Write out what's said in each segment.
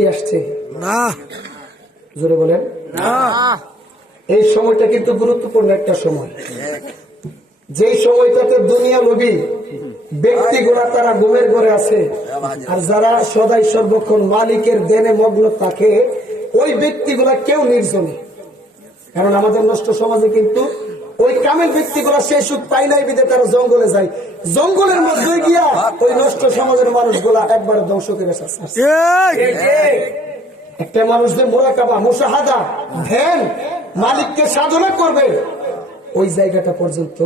পরবর্তী আসছে না, জোরে বলেন না। এই সময়টা কিন্তু গুরুত্বপূর্ণ একটা সময়, যেই সময়টাতে দুনিয়া লোভী ব্যক্তিগুলা তারা ঘুমের ঘরে আছে, আর যারা সদাই সর্বক্ষণ মালিকের দেনে মগ্ন থাকে ওই ব্যক্তিগুলা কেউ নির্জনে। কারণ আমাদের নষ্ট সমাজে কিন্তু ওই কামেল ব্যক্তিগুলা সেই সুখ পাই নাই বিধে তারা জঙ্গলে যায়, জঙ্গলের মধ্যে গিয়া ওই নষ্ট সমাজের মানুষগুলা একবার ধ্বংস করে আসছে। একটা মানুষ যে মুরাকাবা মুশাহাদা ধ্যান মালিককে সাধনা করবে ওই জায়গাটা পর্যন্ত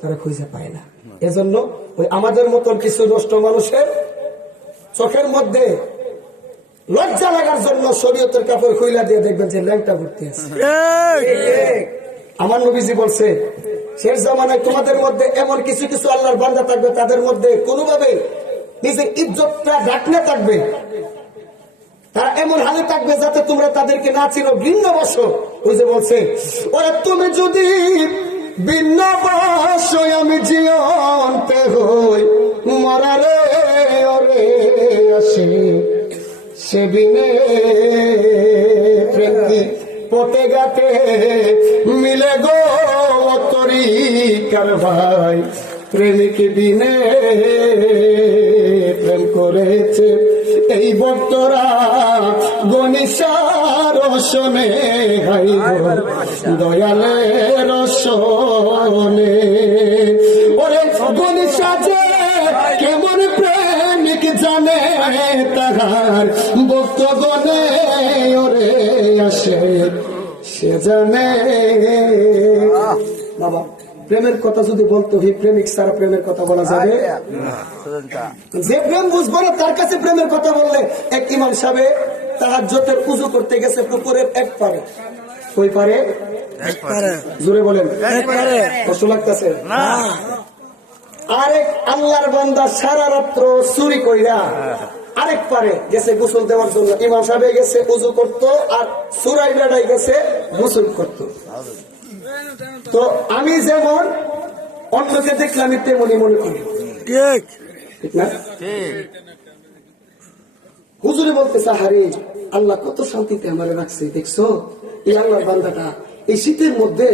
তারা খুঁজে পায় না। এজন্য ওই আমাদের মতন কিছু নষ্ট মানুষের চোখের মধ্যে লজ্জা লাগার জন্য শরীয়তের কাপড় খুইলা দিয়ে দেখবেন যে ল্যাংটা ভর্তি আছে। আমার নবীজি বলছে শেষ জামানায় তোমাদের মধ্যে এমন কিছু কিছু আল্লাহর বান্দা থাকবে তাদের মধ্যে কোনোভাবে নিজের ইজ্জতটা ঢাকনে থাকবে, তারা এমন হালে থাকবে যাতে তোমরা তাদেরকে না চিনো, ভিন্ন বসো। ওই যে বলছে ওরা তুমি যদি ভিন্ন বসো আমি জিয়ন্তে হই মরারে ওরে আসি সে বিনে প্রেমী পটে গাতে মিলে গো তরিকার ভাই প্রেমিক বিনে প্রেম করেছে এই ভক্তরা গণিসার রসনে হাইব দয়ালে রসনে ওরে গণিসা যে কেমন প্রেমিক জানে তাহার ভক্তগণে ওরে আসে সে জানে। বাবা প্রেমের কথা যদি বলতো হি প্রেমিক ছাড়া প্রেমের কথা বলা যাবে? যে প্রেম বুঝবো না তার কাছে প্রেমের কথা বললে। এক ইমাম সাহেব তাহাজ্জুদের ওযু করতে গেছে পুকুরের এক পারে। ওই পারে জোরে বলেন কষ্ট লাগতেছে না। আরেক আল্লাহর বান্দা সারা রাত্র চুরি কইরা আরেক পারে গেছে গোসল দেওয়ার জন্য। ইমাম সাহেব গেছে ওযু করতো আর সুরাই বেড়াই গেছে গোসল করতো। তো আমি যেমন অন্যকে দেখলাম তেমনই মনে করি, ঠিক না? হুজুরে বলতেছে হারে আল্লাহ কত শান্তিতে আমার রাখছে, দেখছো এই আল্লাহর বান্দাটা এই শীতের মধ্যে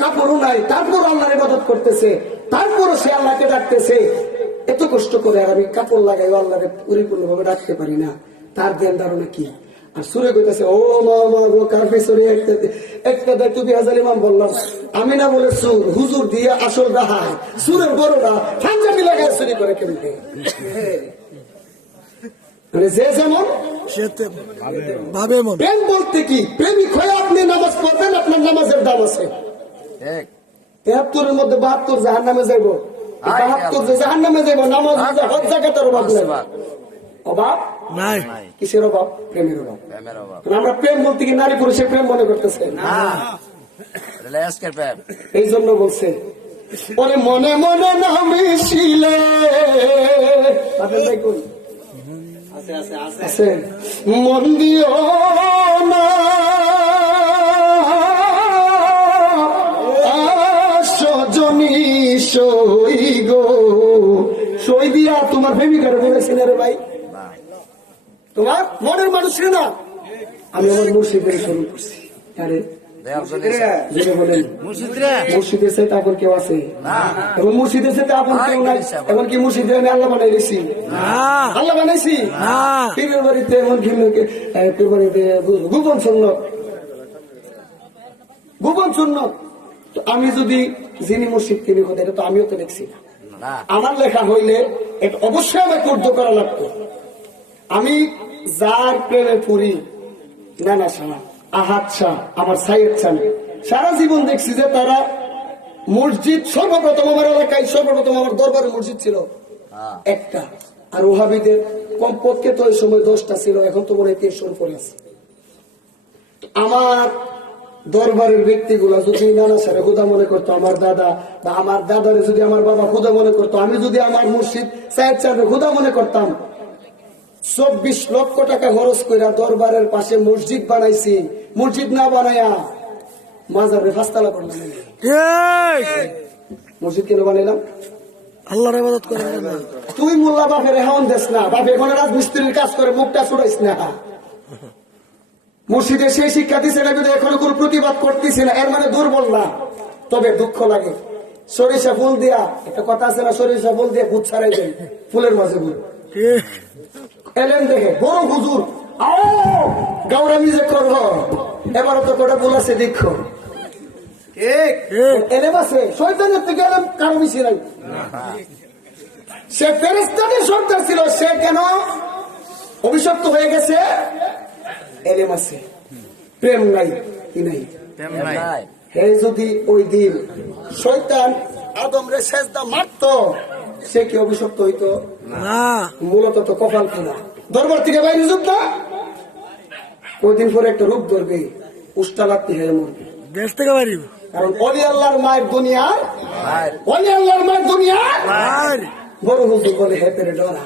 কাপড়ও নাই তারপর আল্লাহর ইবাদত করতেছে, তারপরও সে আল্লাহকে ডাকতেছে। এত কষ্ট করে আর আমি কাপড় লাগাই আল্লাহরে পরিপূর্ণ ভাবে ডাকতে পারি না, তার ধ্যান ধারণা কি? আর সুরে কইতেছে ও মা গো কার পেছনে একটা দেয় তুমি হাজার ইমাম বললাম আমি না বলে সুর হুজুর দিয়ে আসল রাহায় সুরের বড়রা পাঞ্জাবি লাগায় চুরি করে কেমনি? মানে যে যেমন প্রেম বলতে কি প্রেমিক হয়ে আপনি নামাজ পড়বেন, আপনার নামাজের দাম আছে। 73-এর মধ্যে 72 জাহান নামে যাইব, 72 যে জাহান নামে যাইব নামাজ হজ জাকাতের অভাব নেই। অভাব নাই, কিসের অভাব? প্রেমের অভাব। আমরা প্রেম বলতে কি নারী পুরুষের প্রেম মনে করতেছে না, এই জন্য বলছে ওরে মনে মনে না মিশিলে মন দিও না সজনী সই গো সই দিয়া তোমার প্রেমিকার বলেছিল রে ভাই, তোমার মনের মানুষকে না আমি আমার মুর্শিদের স্মরণ করছি। আরে মুর্শিদের সাথে আপন কেউ আছে? এবং মুর্শিদের সাথে আপন কেউ নাই। এখন কি মুর্শিদের আমি আল্লাহ বানাই দিছি? আল্লাহ বানাইছি? পীরের বাড়িতে এমন গোপন সুন্নত, গোপন সুন্নত। আমি যদি যিনি মুর্শিদ তিনি কথা এটা তো আমিও তো দেখছি না। আমার লেখা হইলে এটা অবশ্যই আমার কর্য করা লাগতো। আমি যার প্রেমে পড়ি নানা শাহ আহাদ শাহ আমার সাইয়েদ শাহ সারা জীবন দেখছি যে তারা মসজিদ সর্বপ্রথম আমার এলাকায় সর্বপ্রথম আমার দরবারে মসজিদ ছিল একটা, আর ওহাবিদের কমপক্ষে তো ওই সময় 10টা ছিল, এখন তো মনে হয় 300-এর উপরে আছে। আমার দরবারের ব্যক্তিগুলা যদি নানা সারে খুদা মনে করতো, আমার দাদা বা আমার দাদারে যদি আমার বাবা খুদা মনে করতো, আমি যদি আমার মুর্শিদ সাইয়েদ শাহরে খুদা মনে করতাম, 24 লক্ষ টাকা খরচ করে দরবারের পাশে মসজিদ বানাইছি। মসজিদ না বানায়া মাজারে ফাস্তালা করলাম। মসজিদ কেন বানাইলাম? আল্লাহর ইবাদত করে। তুই মোল্লা বাপের এখন দেশ না, বাপ এখন রাজমিস্ত্রির কাজ করে মুখটা ছুড়াইস না। মুর্শিদের সেই শিক্ষা দিচ্ছে না, কিন্তু এখনো কোনো প্রতিবাদ করতেছি না, এর মানে দুর্বল না, তবে দুঃখ লাগে। সরিষা ফুল দিয়া, একটা কথা আছে না, সরিষা ফুল দিয়ে ভূত ছাড়াই দেন, ফুলের মাঝে ভূত এলেন দেখে বড় হুজুর, আও গাউরামি যে করো, এবারও তো কটা ভুল আছে দেখো, এলেম আছে শয়তানের থেকে এলেম কারো বেশি নাই। সে ফেরেশতাদের সর্দার ছিল, সে কেন অভিশপ্ত হয়ে গেছে? এলেম আছে, প্রেম নাই, কি নাই? হে যদি ওই দিন শয়তান আদমরে সেজদা মারতো, সে কি অভিশপ্ত হইতো না? মূলত তো কপাল খোলা, দরবার থেকে বাইরে যুগ না, কদিন পরে একটা রূপ ধরবে, উষ্টা লাগতে হয়ে মরবে দেশ থেকে বাইরে। কারণ অলি আল্লাহর মায়ের দুনিয়ার, অলি আল্লাহর মায়ের দুনিয়ার বড় হুজুর বলে হে পেরে ডরা।